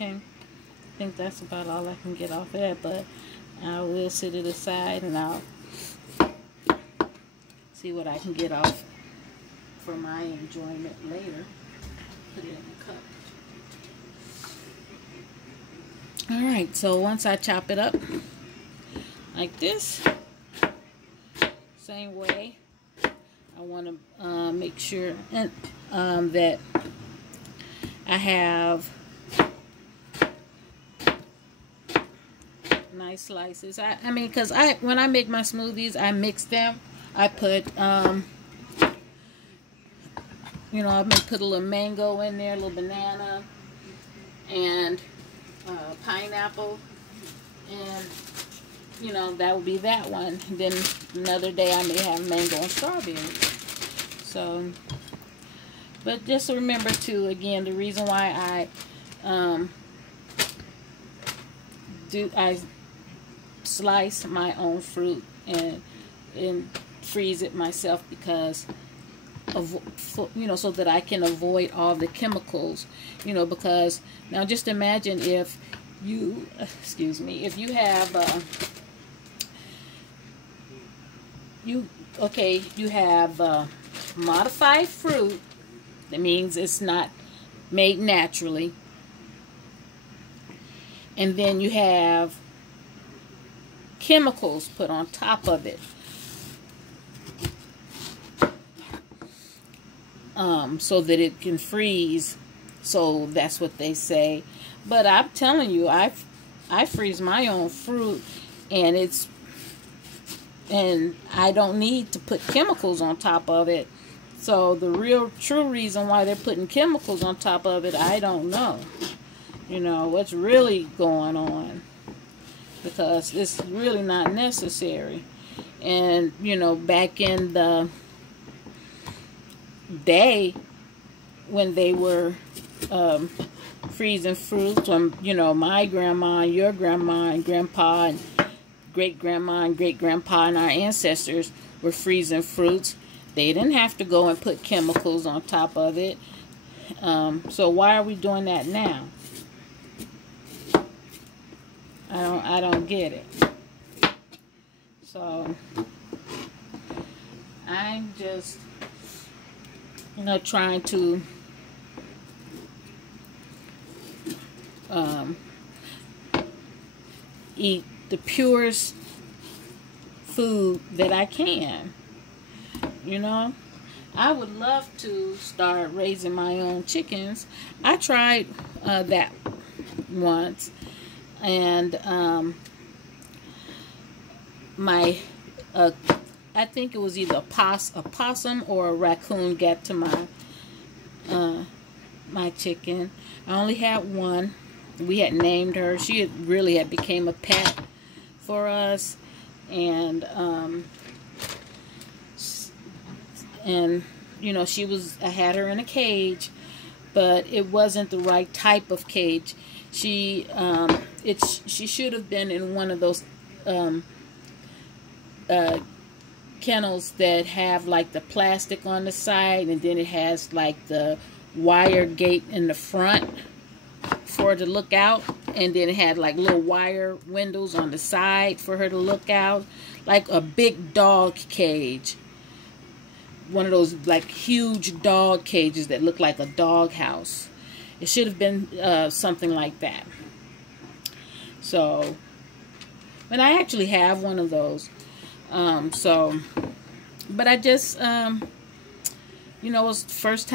Okay, I think that's about all I can get off of that, but I will set it aside and I'll see what I can get off for my enjoyment later. Put it in the cup. Alright, so once I chop it up like this, same way, I want to make sure that I have nice slices. I mean, because when I make my smoothies, I mix them. I put you know, I may put a little mango in there, a little banana, and pineapple, and you know, that would be that one. Then another day I may have mango and strawberry. So, but just remember too, again, the reason why I slice my own fruit and freeze it myself, because of, you know, so that I can avoid all the chemicals, you know, because now just imagine if you, excuse me, if you have you have modified fruit, that means it's not made naturally, and then you have chemicals put on top of it, so that it can freeze. So that's what they say. But I'm telling you, I freeze my own fruit, and I don't need to put chemicals on top of it. So the real true reason why they're putting chemicals on top of it, I don't know. You know, what's really going on, because it's really not necessary. And you know, back in the day when they were freezing fruits, when, you know, my grandma, your grandma, and grandpa, and great-grandma and great-grandpa and our ancestors were freezing fruits, they didn't have to go and put chemicals on top of it. So why are we doing that now? I don't get it. So I'm just, you know, trying to eat the purest food that I can. You know, I would love to start raising my own chickens. I tried that once, and I think it was either a possum or a raccoon got to my chicken. I only had one. We had named her. She really had became a pet for us, and you know, I had her in a cage, but it wasn't the right type of cage. She should have been in one of those kennels that have like the plastic on the side, and then it has like the wire gate in the front for her to look out, and then it had like little wire windows on the side for her to look out, like a big dog cage. One of those like huge dog cages that look like a dog house. It should have been something like that. So, but I actually have one of those. But I just, you know, it was first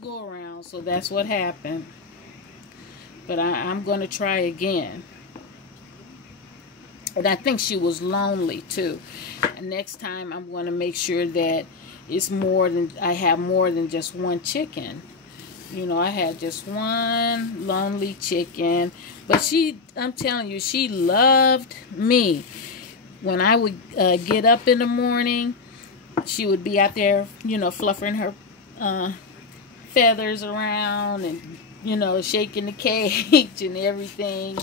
go around, so that's what happened. But I'm going to try again. And I think she was lonely too. And next time I'm going to make sure that I have more than just one chicken. You know, I had just one lonely chicken, but I'm telling you, she loved me. When I would get up in the morning, she would be out there, you know, fluffing her feathers around and, you know, shaking the cage and everything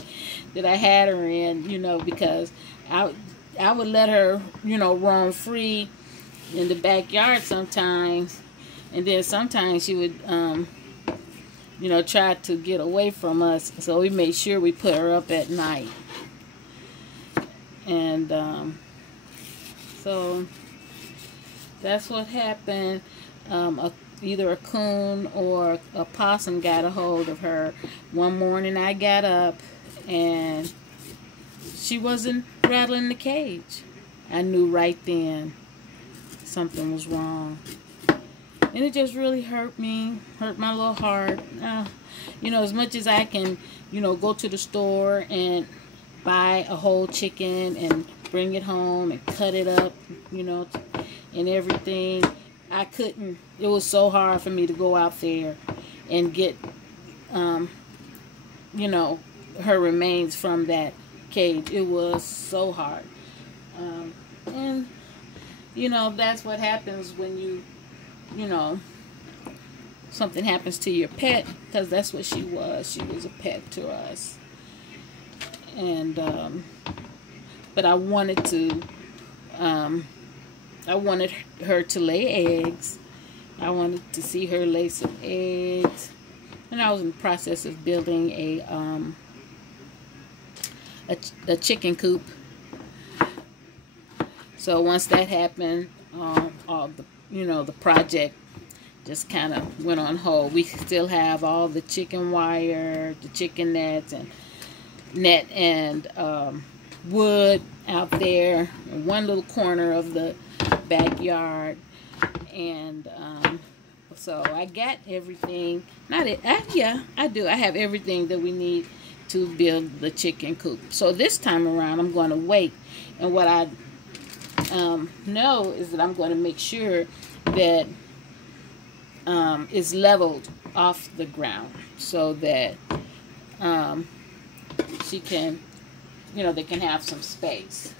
that I had her in, you know, because I would let her, you know, roam free in the backyard sometimes, and then sometimes she would you know, tried to get away from us. So we made sure we put her up at night. And so that's what happened. Either a coon or a possum got a hold of her. One morning I got up and she wasn't rattling the cage. I knew right then something was wrong. And it just really hurt me, hurt my little heart. You know, as much as I can, you know, go to the store and buy a whole chicken and bring it home and cut it up, you know, and everything, I couldn't. It was so hard for me to go out there and get, you know, her remains from that cage. It was so hard. And, you know, that's what happens when you know, something happens to your pet, because that's what she was. She was a pet to us. And, but I wanted to, I wanted her to lay eggs. I wanted to see her lay some eggs. And I was in the process of building a chicken coop. So once that happened, all the, you know, the project just kind of went on hold. We still have all the chicken wire, the chicken nets, and wood out there in one little corner of the backyard. And so I got everything. Yeah, I do. I have everything that we need to build the chicken coop. So this time around, I'm going to wait. And what I know is that I'm going to make sure that it's leveled off the ground so that she can, you know, they can have some space.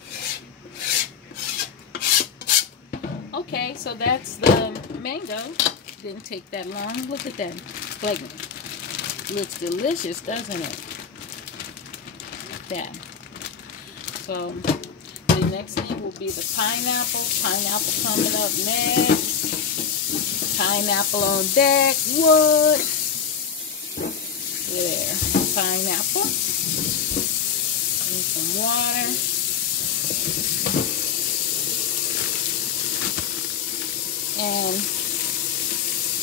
Okay, so that's the mango. Didn't take that long. Look at that. Like, looks delicious, doesn't it? Like that. So the next thing will be the pineapple. Pineapple coming up next. Pineapple on deck. Wood. There. Pineapple. And some water. And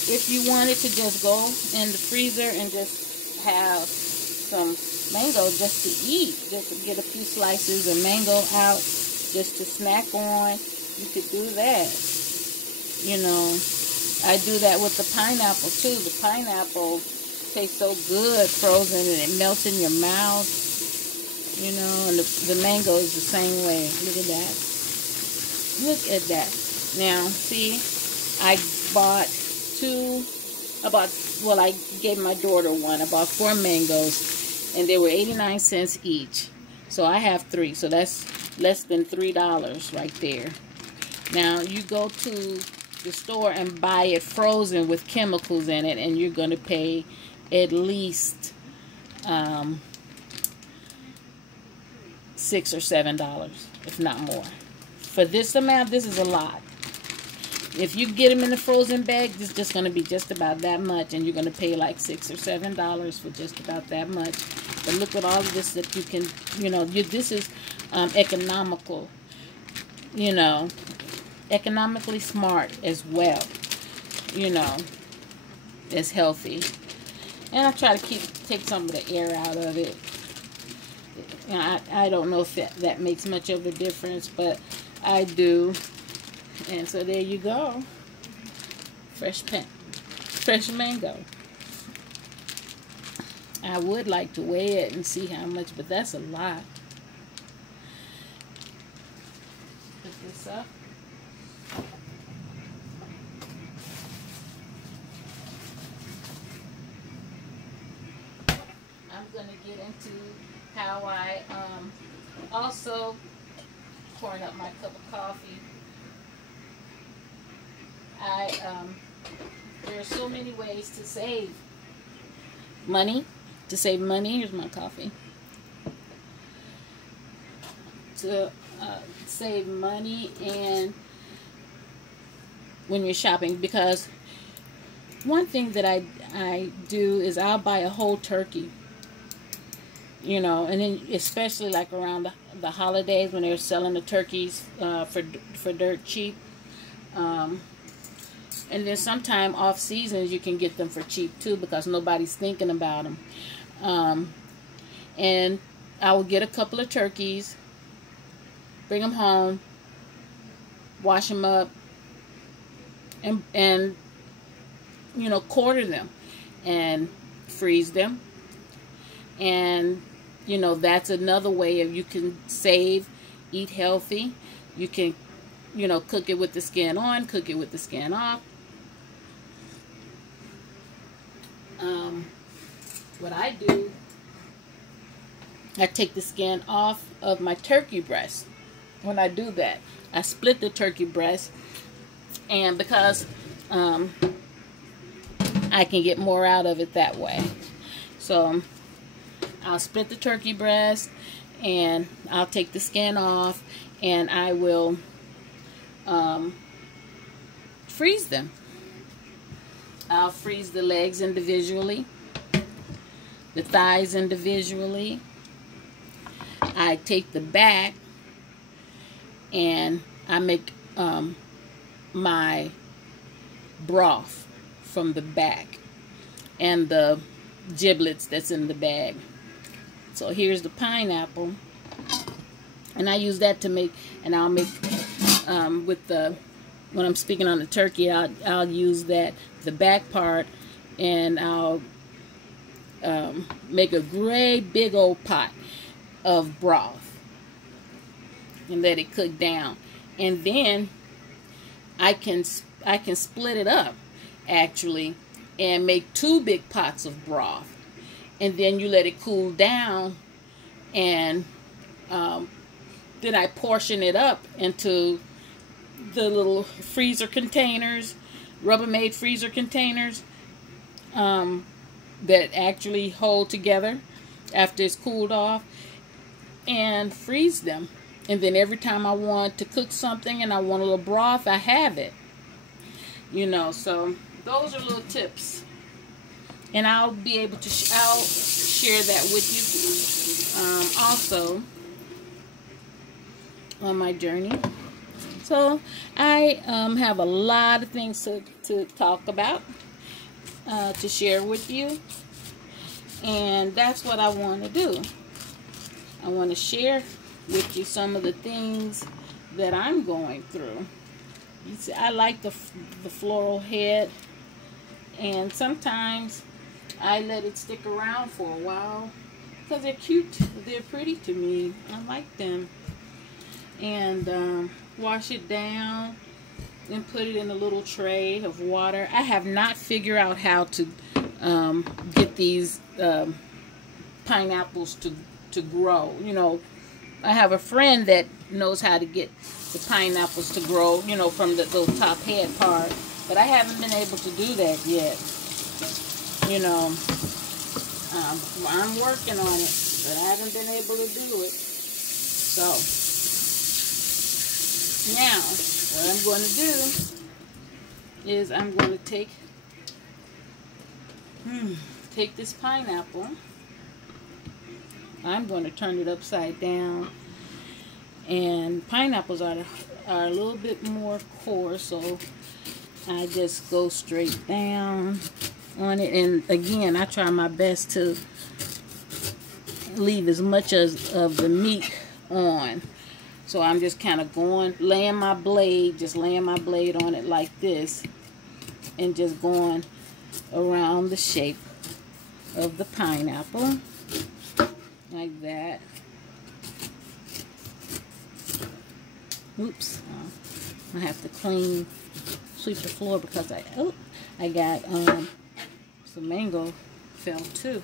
if you wanted to just go in the freezer and just have some mango just to eat, just to get a few slices of mango out just to snack on, you could do that. You know, I do that with the pineapple too. The pineapple tastes so good frozen and it melts in your mouth. You know, and the mango is the same way. Look at that. Look at that. Now, see, I bought I gave my daughter one. I bought 4 mangoes, and they were 89 cents each. So I have 3, so that's less than $3 right there. Now, you go to the store and buy it frozen with chemicals in it, and you're going to pay at least $6 or $7, if not more. For this amount, this is a lot. If you get them in the frozen bag, it's just going to be just about that much, and you're going to pay like $6 or $7 for just about that much. But look at all of this that you can, you know, this is economical, you know, economically smart as well, you know, it's healthy. And I try to take some of the air out of it. And I don't know if that makes much of a difference, but I do. And so there you go. Fresh mango. I would like to weigh it and see how much, but that's a lot. Put this up. I'm going to get into how I also pouring up my cup of coffee. There are so many ways to save money. Here's my coffee. To save money and when you're shopping, because one thing that I do is I'll buy a whole turkey, you know, and then especially like around the holidays when they're selling the turkeys for dirt cheap. And then sometime off seasons you can get them for cheap too because nobody's thinking about them. And I will get a couple of turkeys, bring them home, wash them up, and you know, quarter them and freeze them. And you know, that's another way of you can save, eat healthy. You can, you know, cook it with the skin on, cook it with the skin off. What I do, I take the skin off of my turkey breast. When I do that, I split the turkey breast, and because I can get more out of it that way. So I'll split the turkey breast, and I'll take the skin off, and I will freeze them. I'll freeze the legs individually, the thighs individually. I take the back and I make my broth from the back and the giblets that's in the bag. So here's the pineapple, and I use that to make, and I'll make with the, when I'm speaking on the turkey, I'll use that, the back part, and I'll make a great big old pot of broth and let it cook down. And then I can split it up actually and make 2 big pots of broth, and then you let it cool down, and then I portion it up into the little freezer containers, Rubbermaid freezer containers that actually hold together after it's cooled off, and freeze them. And then every time I want to cook something and I want a little broth, I have it. You know, so those are little tips. And I'll be able to, I'll share that with you also on my journey. So I have a lot of things to talk about, to share with you. And that's what I want to do. I want to share with you some of the things that I'm going through. You see, I like the floral head, and sometimes I let it stick around for a while because they're cute, they're pretty to me. I like them. And wash it down and put it in a little tray of water. I have not figured out how to get these pineapples to grow. You know, I have a friend that knows how to get the pineapples to grow, you know, from the little top head part, but I haven't been able to do that yet. You know, I'm working on it, but I haven't been able to do it. So now what I'm going to do is I'm going to take this pineapple. I'm going to turn it upside down, and pineapples are a little bit more coarse, so I just go straight down on it. And again, I try my best to leave as much of the meat on. So I'm just kind of laying my blade on it like this, and just going around the shape of the pineapple like that. Oops, I have to sweep the floor because I got some mango fell too.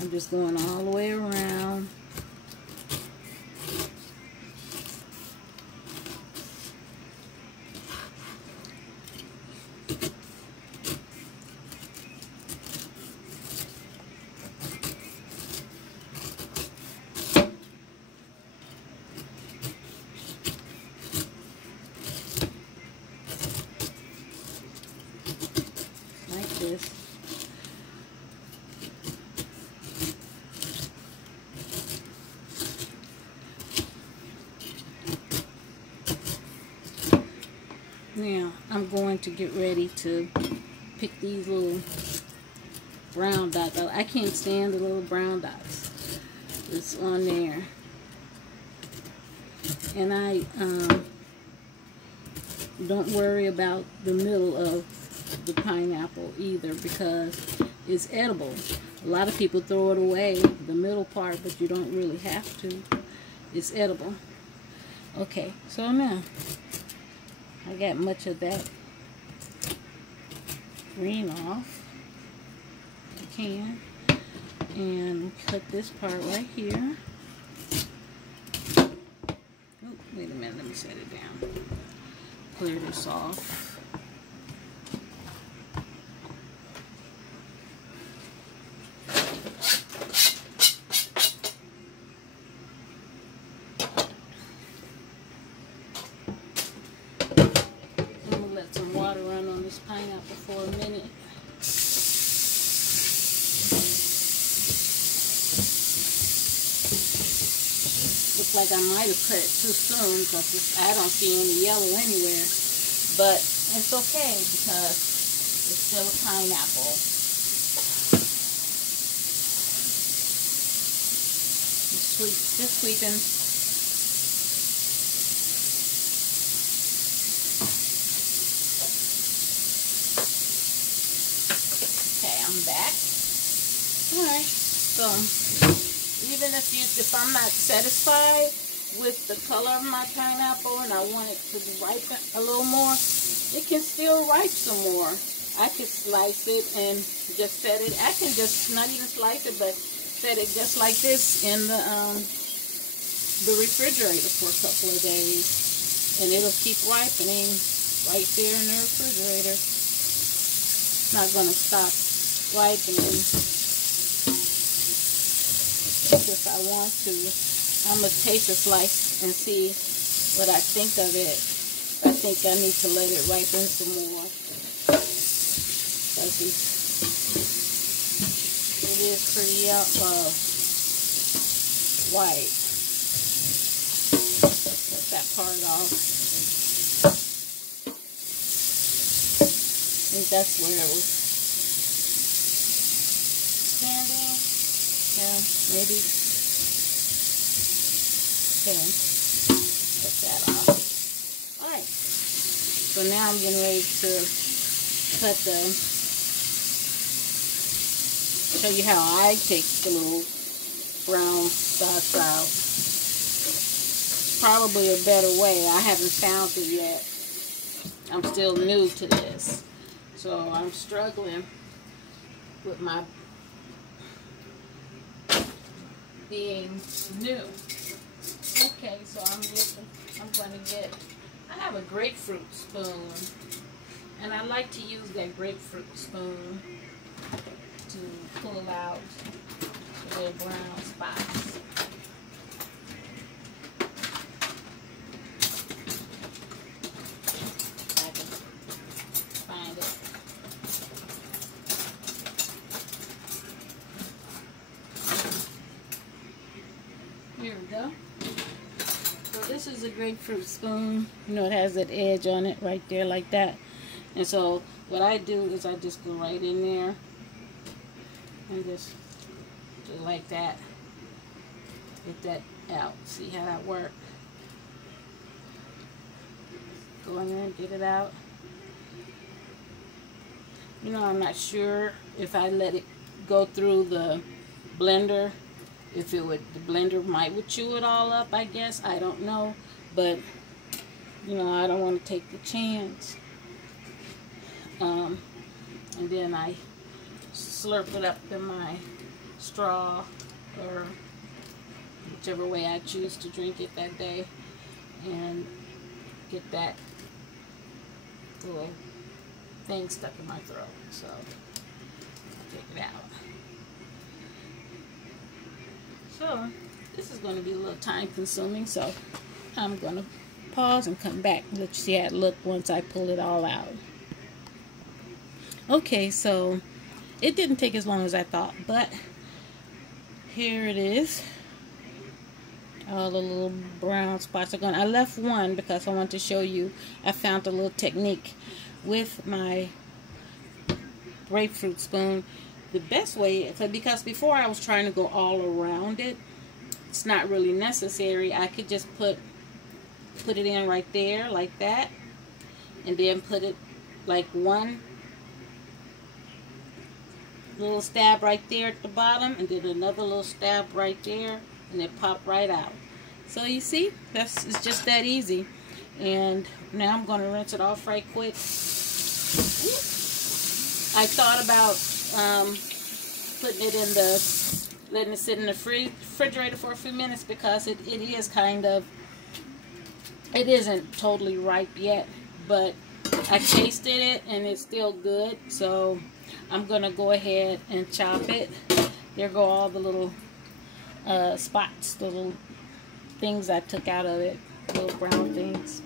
I'm just going all the way around. this. Now, I'm going to get ready to pick these little brown dots out. I can't stand the little brown dots. It's on there. And I don't worry about the middle of the pineapple either, because it's edible. A lot of people throw it away, the middle part, but you don't really have to. It's edible. Okay, so now I got much of that green off. I can. And cut this part right here. Oh, wait a minute, let me set it down. Clear this off. Pineapple for a minute. Looks like I might have cut it too soon because I don't see any yellow anywhere, but it's okay because it's still a pineapple. Just sweeping. I'm back. Alright, so even if I'm not satisfied with the color of my pineapple and I want it to ripen a little more, it can still ripe some more. I could slice it and just set it. I can just not even slice it, but set it just like this in the refrigerator for a couple of days, and it'll keep ripening right there in the refrigerator. It's not going to stop ripening if I want to. I'm going to taste a slice and see what I think of it. I think I need to let it ripen some more because it is pretty white. Cut that part off. I think that's where it was standing. Yeah, maybe. Okay, cut that off. Alright, so now I'm getting ready to cut show you how I take the little brown spots out. It's probably a better way. I haven't found it yet. I'm still new to this, so I'm struggling with my being new. Okay, so I'm going to get, I have a grapefruit spoon, and I like to use that grapefruit spoon to pull out the little brown spots. If I can find it. Here we go. So this is a grapefruit spoon. You know, it has that edge on it right there like that. And so what I do is I just go right in there and just do like that. Get that out. See how that works? Go in there and get it out. You know, I'm not sure if I let it go through the blender, if it would, the blender would chew it all up, I guess. I don't know. But, you know, I don't want to take the chance. And then I slurp it up in my straw, or whichever way I choose to drink it that day, and get that little thing stuck in my throat. So I'll take it out. So this is going to be a little time consuming, so I'm going to pause and come back and let you see how it looks once I pull it all out. Okay, so it didn't take as long as I thought, but here it is. All the little brown spots are gone. I left one because I want to show you. I found a little technique with my grapefruit spoon. The best way, because before I was trying to go all around it, it's not really necessary. I could just put it in right there like that, and then put it like one little stab right there at the bottom, and then another little stab right there, and it popped right out. So you see, it's just that easy. And now I'm going to rinse it off right quick. I thought about putting it in letting it sit in the refrigerator for a few minutes, because it is kind of, it isn't totally ripe yet, but I tasted it and it's still good. So I'm going to go ahead and chop it. There go all the little spots, the little things I took out of it, little brown things.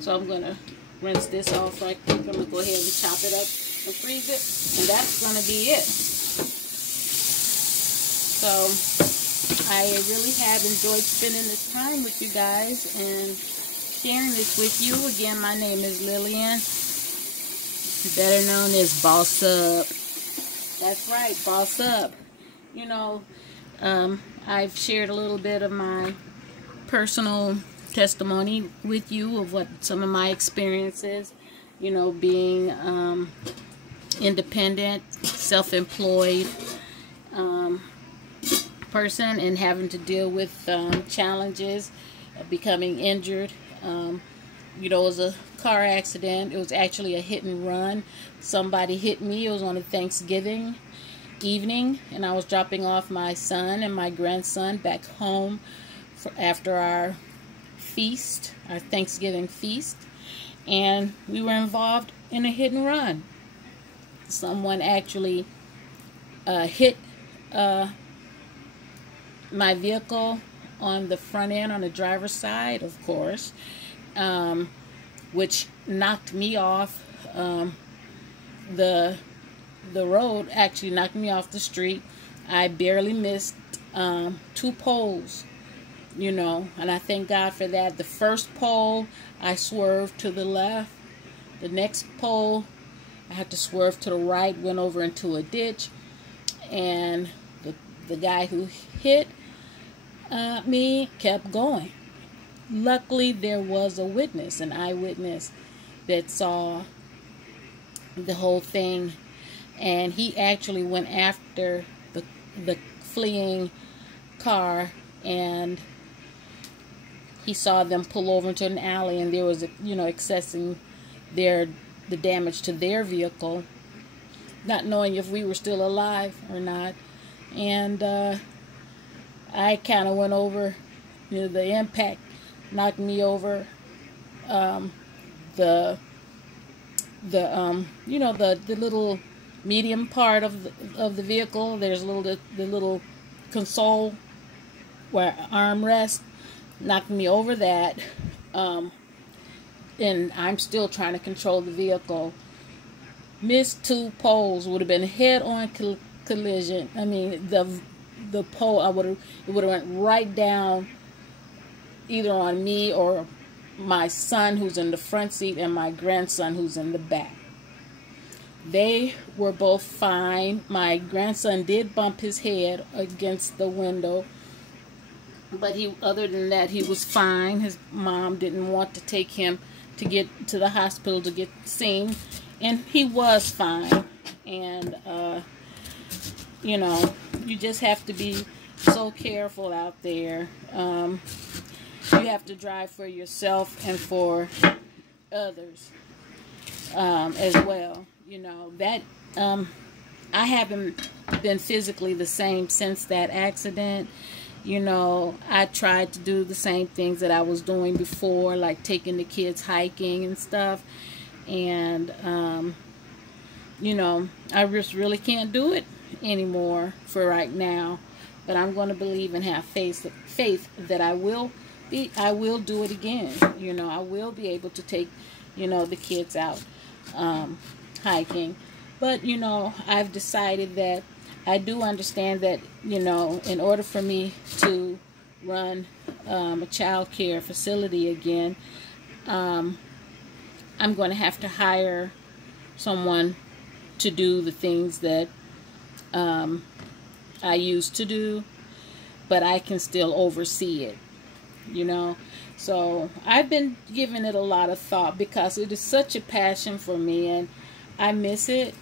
So I'm going to rinse this off right quick. I'm going to go ahead and chop it up and freeze it, and that's going to be it. So I really have enjoyed spending this time with you guys and sharing this with you. Again, my name is Lillian, better known as Boss Up. That's right, Boss Up. You know, I've shared a little bit of my personal testimony with you of what some of my experiences, you know, being independent, self-employed person, and having to deal with challenges of becoming injured. You know, it was a car accident. It was actually a hit and run. Somebody hit me. It was on a Thanksgiving evening, and I was dropping off my son and my grandson back home after our feast, our Thanksgiving feast, and we were involved in a hit and run. Someone actually hit my vehicle on the front end, on the driver's side, of course, which knocked me off the road, actually knocked me off the street. I barely missed 2 poles, you know, and I thank God for that. The first pole, I swerved to the left. The next pole, I had to swerve to the right, went over into a ditch, and the guy who hit me kept going. Luckily, there was a witness, an eyewitness, that saw the whole thing, and he actually went after the fleeing car, and he saw them pull over into an alley, and there was, you know, accessing the damage to their vehicle, not knowing if we were still alive or not. And I kind of went over, you know, the impact knocked me over. You know, the little medium part of the vehicle. There's the little console where armrest, knocked me over that. And I'm still trying to control the vehicle. Missed 2 poles, would have been head-on collision. I mean, the pole, it would have went right down either on me or my son, who's in the front seat, and my grandson, who's in the back. They were both fine. My grandson did bump his head against the window, but other than that, he was fine. His mom didn't want to take him to get to the hospital to get seen, and he was fine. And you know, you just have to be so careful out there. You have to drive for yourself and for others as well. You know, that I haven't been physically the same since that accident. You know, I tried to do the same things that I was doing before, like taking the kids hiking and stuff. And, you know, I just really can't do it anymore for right now. But I'm going to believe and have faith that I will do it again. You know, I will be able to take, you know, the kids out hiking. But, you know, I've decided that I do understand that, you know, in order for me to run a child care facility again, I'm going to have to hire someone to do the things that I used to do, but I can still oversee it, you know. So I've been giving it a lot of thought because it is such a passion for me, and I miss it.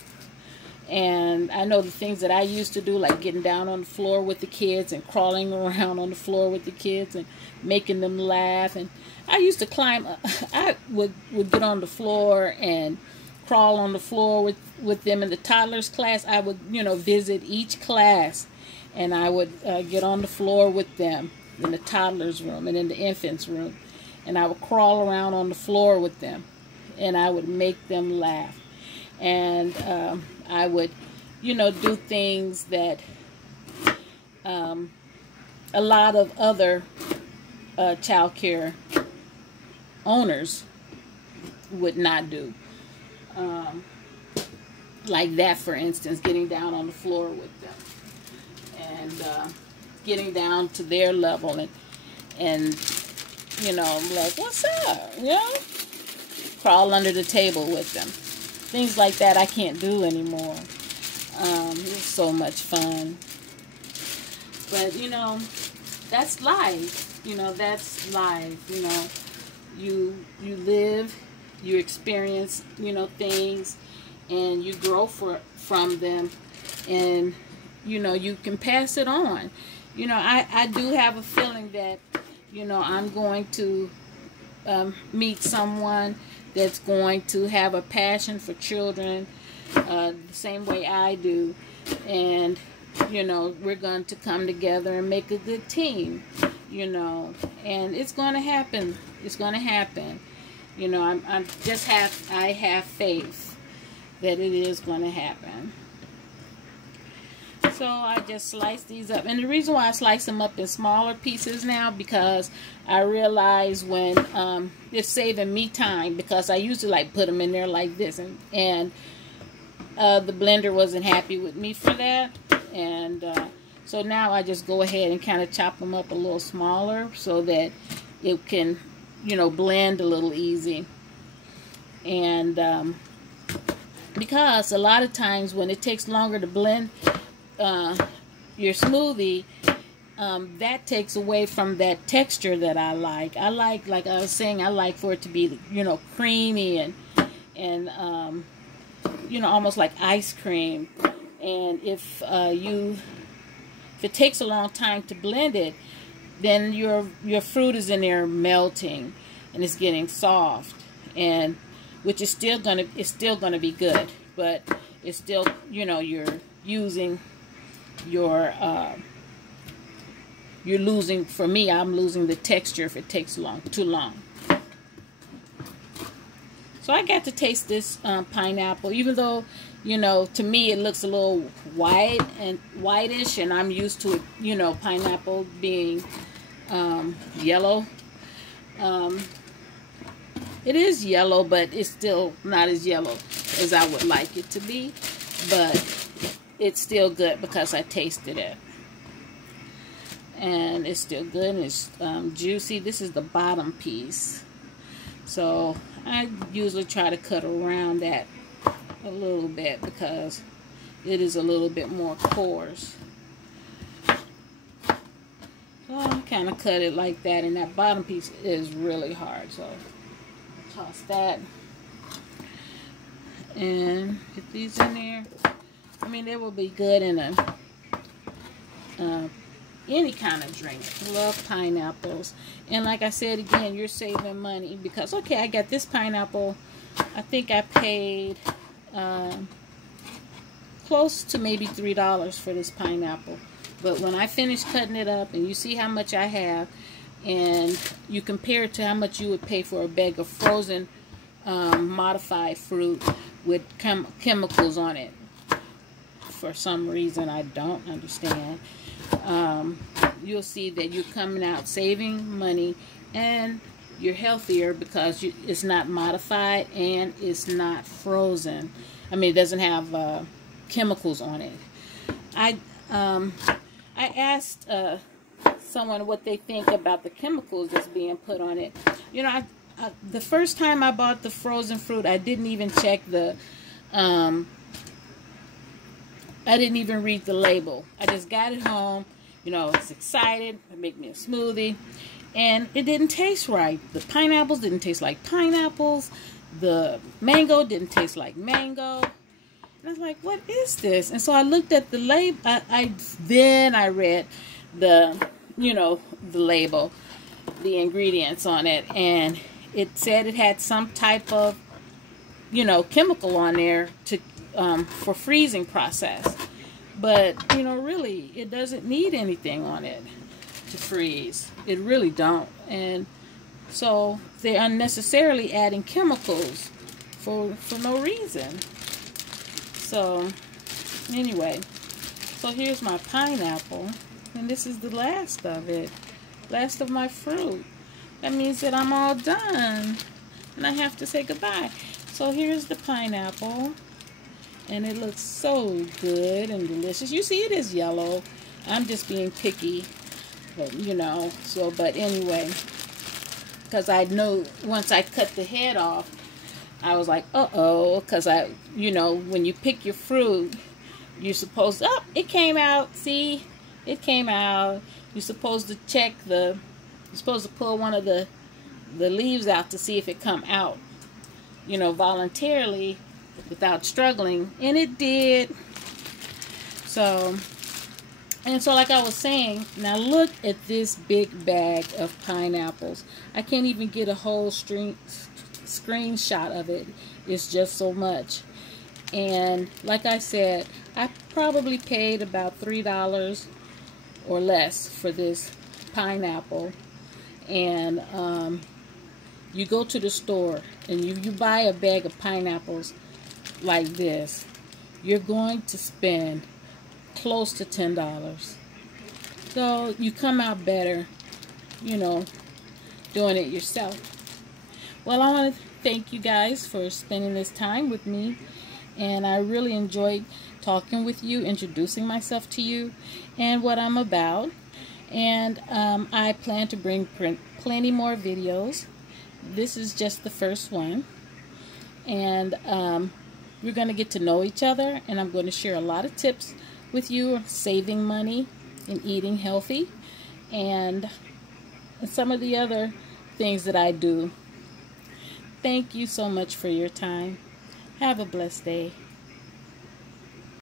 And I know the things that I used to do, like getting down on the floor with the kids and crawling around on the floor with the kids and making them laugh. And I used to climb. I would get on the floor and crawl on the floor with them in the toddlers class. I would, you know, visit each class, and I would get on the floor with them in the toddlers room and in the infants room, and I would crawl around on the floor with them, and I would make them laugh. And I would, you know, do things that a lot of other child care owners would not do. Like that, for instance, getting down on the floor with them and getting down to their level and you know, like, what's up, you know? Crawl under the table with them. Things like that I can't do anymore. It's so much fun. But, you know, that's life. You know, that's life. You know, you live, you experience, you know, things, and you grow from them, and, you know, you can pass it on. You know, I do have a feeling that, you know, I'm going to meet someone that's going to have a passion for children the same way I do. And, you know, we're going to come together and make a good team, you know. And it's going to happen. It's going to happen. You know, I have faith that it is going to happen. So I just slice these up. And the reason why I slice them up in smaller pieces now, because I realize when it's saving me time, because I used to like put them in there like this, and the blender wasn't happy with me for that. And so now I just go ahead and kind of chop them up a little smaller so that it can, you know, blend a little easy. And because a lot of times when it takes longer to blend your smoothie, that takes away from that texture that I like. I like I was saying, I like for it to be, you know, creamy and you know, almost like ice cream. And if it takes a long time to blend it, then your fruit is in there melting and it's getting soft, and which is still gonna be good, but it's still, you know, you're losing, for me, I'm losing the texture if it takes too long. So I got to taste this pineapple, even though, you know, to me it looks a little whitish, and I'm used to it, you know, pineapple being yellow. It is yellow, but it's still not as yellow as I would like it to be. But it's still good because I tasted it. And it's still good, and it's juicy. This is the bottom piece. So I usually try to cut around that a little bit because it is a little bit more coarse. So I kind of cut it like that, and that bottom piece is really hard. So toss that and get these in there. I mean, they will be good in a any kind of drink. I love pineapples. And like I said again, you're saving money because, okay, I got this pineapple. I think I paid close to maybe $3 for this pineapple. But when I finish cutting it up and you see how much I have, and you compare it to how much you would pay for a bag of frozen modified fruit with chemicals on it, for some reason I don't understand, you'll see that you're coming out saving money, and you're healthier because it's not modified and it's not frozen. I mean, it doesn't have chemicals on it. I asked someone what they think about the chemicals that's being put on it. You know, the first time I bought the frozen fruit, I didn't even check the I didn't even read the label. I just got it home. You know, I was excited. I make me a smoothie. And it didn't taste right. The pineapples didn't taste like pineapples. The mango didn't taste like mango. And I was like, what is this? And so I looked at the label. Then I read the, you know, the label, the ingredients on it. And it said it had some type of, you know, chemical on there to for freezing process. But, you know, really, it doesn't need anything on it to freeze. It really don't. And so they're unnecessarily adding chemicals for no reason. So anyway, so here's my pineapple, and this is the last of it, last of my fruit. That means that I'm all done and I have to say goodbye. So here's the pineapple, and it looks so good and delicious. You see, it is yellow. I'm just being picky, but you know, so, but anyway, because I know once I cut the head off, I was like, uh-oh, because you know, when you pick your fruit, you're supposed to, oh, it came out, see, it came out. You're supposed to check you're supposed to pull one of the leaves out to see if it come out, you know, voluntarily without struggling, and it did. So, and so like I was saying, now look at this big bag of pineapples. I can't even get a whole screenshot of it. It's just so much. And like I said, I probably paid about $3 or less for this pineapple. And you go to the store and you buy a bag of pineapples like this, you're going to spend close to $10. So you come out better, you know, doing it yourself. Well, I want to thank you guys for spending this time with me, and I really enjoyed talking with you, introducing myself to you and what I'm about. And I plan to bring plenty more videos. This is just the first one, and we're going to get to know each other, and I'm going to share a lot of tips with you on saving money and eating healthy, and some of the other things that I do. Thank you so much for your time. Have a blessed day.